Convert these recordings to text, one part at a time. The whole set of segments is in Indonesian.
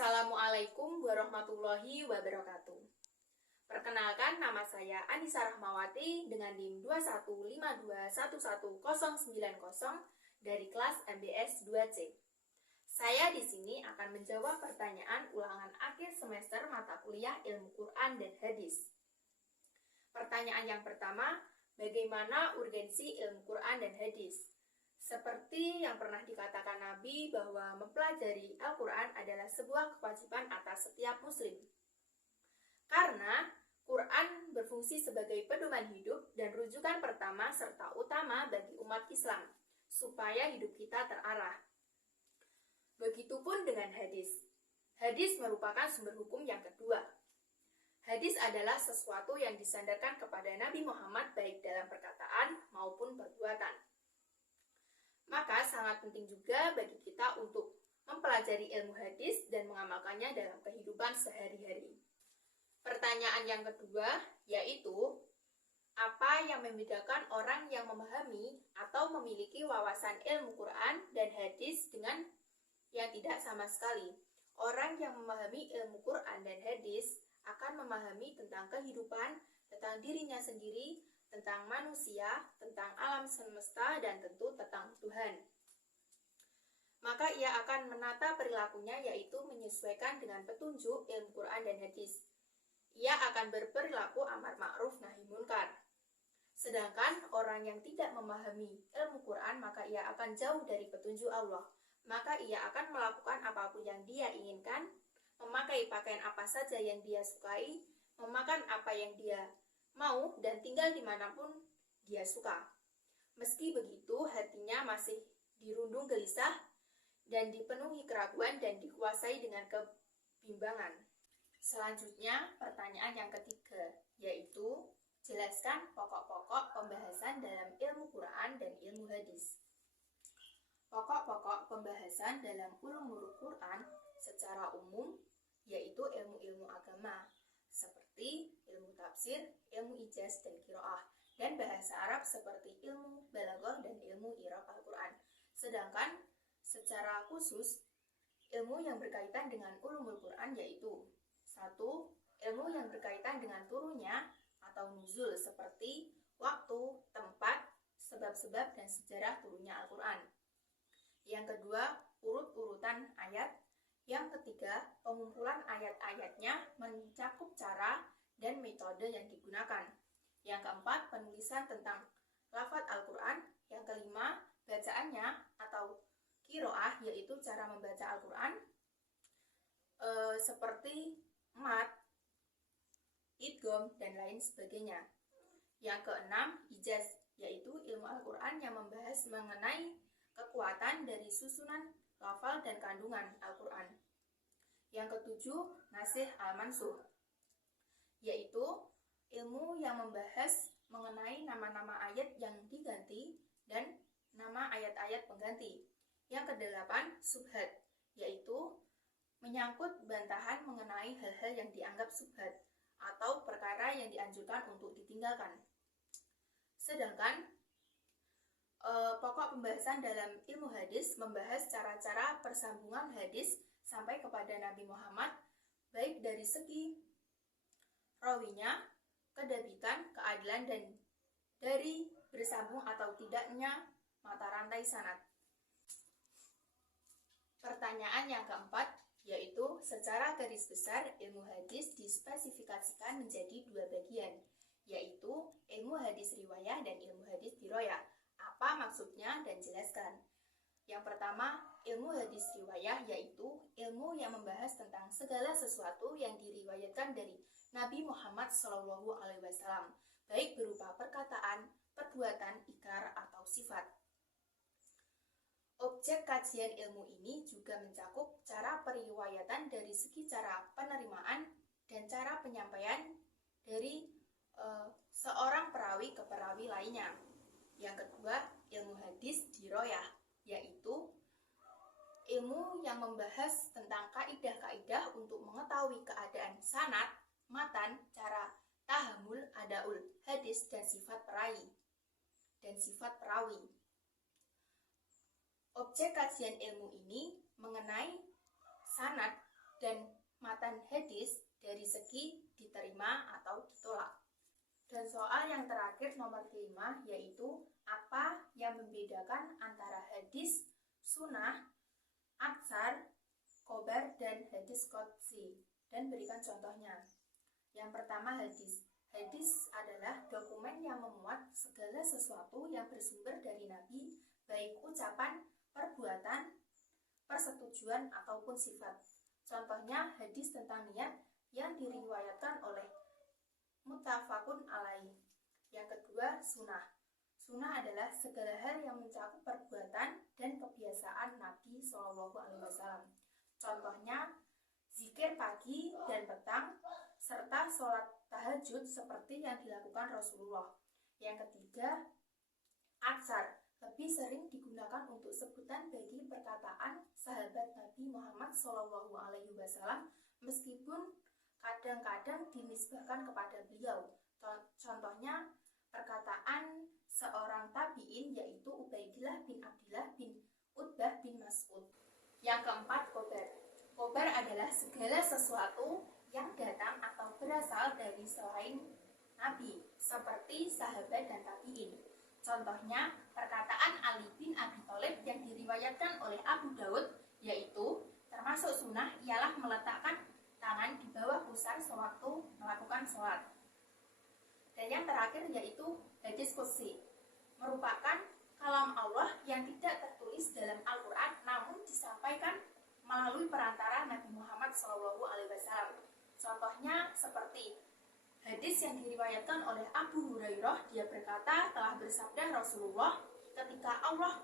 Assalamualaikum warahmatullahi wabarakatuh. Perkenalkan, nama saya Anissa Rahmawati dengan NIM 2152111090 dari kelas MBS 2C. Saya di sini akan menjawab pertanyaan ulangan akhir semester mata kuliah Ilmu Quran dan Hadis. Pertanyaan yang pertama, bagaimana urgensi ilmu Quran dan Hadis? Seperti yang pernah dikatakan Nabi bahwa mempelajari Al-Quran adalah sebuah kewajiban atas setiap muslim. Karena Quran berfungsi sebagai pedoman hidup dan rujukan pertama serta utama bagi umat Islam, supaya hidup kita terarah. Begitupun dengan hadis. Hadis merupakan sumber hukum yang kedua. Hadis adalah sesuatu yang disandarkan kepada Nabi Muhammad baik dalam perkataan maupun perbuatan. Maka sangat penting juga bagi kita untuk mempelajari ilmu hadis dan mengamalkannya dalam kehidupan sehari-hari. Pertanyaan yang kedua yaitu, apa yang membedakan orang yang memahami atau memiliki wawasan ilmu Quran dan hadis dengan yang tidak sama sekali? Orang yang memahami ilmu Quran dan hadis akan memahami tentang kehidupan, tentang dirinya sendiri, tentang manusia, tentang alam semesta, dan tentu tentang Tuhan. Maka ia akan menata perilakunya, yaitu menyesuaikan dengan petunjuk ilmu Quran dan hadis. Ia akan berperilaku amar ma'ruf nahi munkar. Sedangkan orang yang tidak memahami ilmu Quran, maka ia akan jauh dari petunjuk Allah. Maka ia akan melakukan apapun yang dia inginkan, memakai pakaian apa saja yang dia sukai, memakan apa yang dia mau, dan tinggal dimanapun dia suka. Meski begitu, hatinya masih dirundung gelisah dan dipenuhi keraguan dan dikuasai dengan kebimbangan. Selanjutnya, pertanyaan yang ketiga, yaitu jelaskan pokok-pokok pembahasan dalam ilmu Quran dan ilmu hadis. Pokok-pokok pembahasan dalam ulumul Quran secara umum yaitu ilmu-ilmu agama, seperti ilmu tafsir, ilmu ijaz dan qiraah, dan bahasa Arab seperti ilmu balaghah dan ilmu i'rab Al-Quran. Sedangkan secara khusus, ilmu yang berkaitan dengan ulumul Quran yaitu 1. Ilmu yang berkaitan dengan turunnya atau nuzul, seperti waktu, tempat, sebab-sebab, dan sejarah turunnya Al-Quran. Yang kedua, urut-urutan ayat. Yang ketiga, pengumpulan ayat-ayatnya mencakup cara dan metode yang digunakan. Yang keempat, penulisan tentang lafaz Al-Quran. Yang kelima, bacaannya atau qiraah, yaitu cara membaca Al-Quran seperti mat, idgham, dan lain sebagainya. Yang keenam, ijaz, yaitu ilmu Al-Quran yang membahas mengenai kekuatan dari susunan lafal dan kandungan Al-Quran. Yang ketujuh, nasih al-mansuh, yaitu ilmu yang membahas mengenai nama-nama ayat yang diganti dan nama ayat-ayat pengganti. Yang kedelapan, subhat, yaitu menyangkut bantahan mengenai hal-hal yang dianggap subhat atau perkara yang dianjurkan untuk ditinggalkan. Sedangkan pokok pembahasan dalam ilmu hadis membahas cara-cara persambungan hadis sampai kepada Nabi Muhammad, baik dari segi rawinya, kedabitan, keadilan, dan dari bersambung atau tidaknya mata rantai sanad. Pertanyaan yang keempat, yaitu secara garis besar ilmu hadis dispesifikasikan menjadi dua bagian, yaitu ilmu hadis riwayah dan ilmu hadis dirayah. Apa maksudnya dan jelaskan. Yang pertama, ilmu hadis riwayah yaitu ilmu yang membahas tentang segala sesuatu yang diriwayatkan dari Nabi Muhammad SAW, baik berupa perkataan, perbuatan, ikrar, atau sifat. Objek kajian ilmu ini juga mencakup cara periwayatan dari segi cara penerimaan dan cara penyampaian dari seorang perawi ke perawi lainnya. Yang kedua, ilmu hadis dirayah, yaitu ilmu yang membahas tentang kaidah-kaidah untuk mengetahui keadaan sanad, matan, cara tahammul, adaul hadis, dan sifat perawi. Objek kajian ilmu ini mengenai sanad dan segi diterima atau ditolak. Dan soal yang terakhir nomor 5 yaitu apa yang membedakan antara hadis, sunnah, atsar, khobar, dan hadis qudsi, dan berikan contohnya. Yang pertama hadis. Hadis adalah dokumen yang memuat segala sesuatu yang bersumber dari Nabi, baik ucapan, perbuatan, persetujuan, ataupun sifat. Contohnya hadis tentang niat yang diriwayatkan oleh muttafaqun alaih. Yang kedua, sunnah. Sunnah adalah segala hal yang mencakup perbuatan dan kebiasaan Nabi SAW. Contohnya, zikir pagi dan petang, serta sholat tahajud seperti yang dilakukan Rasulullah. Yang ketiga, atsar. Lebih sering digunakan untuk sebutan bagi perkataan sahabat Nabi Muhammad SAW, meskipun kadang-kadang dinisbahkan kepada beliau. Contohnya, perkataan seorang tabi'in yaitu Ubaidillah bin Abdillah bin Utbah bin Mas'ud. Yang keempat, khobar. Khobar adalah segala sesuatu yang datang atau berasal dari selain Nabi, seperti sahabat dan tabi'in. Contohnya, perkataan Ali bin Abi Thalib yang diriwayatkan oleh Abu Daud, yaitu termasuk sunnah ialah meletakkan tangan di bawah pusar sewaktu melakukan sholat. Dan yang terakhir yaitu hadis qudsi, merupakan kalam Allah yang tidak tertulis dalam Al-Quran, namun disampaikan melalui perantara Nabi Muhammad SAW. Contohnya seperti hadis yang diriwayatkan oleh Abu Hurairah, dia berkata, telah bersabda Rasulullah, ketika Allah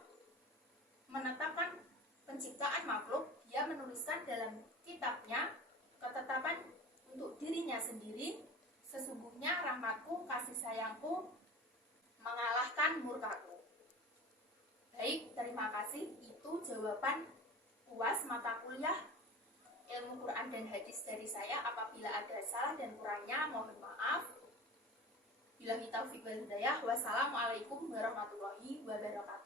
menetapkan penciptaan makhluk, dia menuliskan dalam kitabnya ketetapan untuk dirinya sendiri, sesungguhnya rahmatku, kasih sayangku mengalahkan murkaku. Baik, terima kasih. Itu jawaban UAS mata kuliah Ilmu Quran dan Hadis dari saya. Apabila ada salah dan kurangnya, mohon maaf. Billahi taufiq wal hidayah. Wassalamualaikum warahmatullahi wabarakatuh.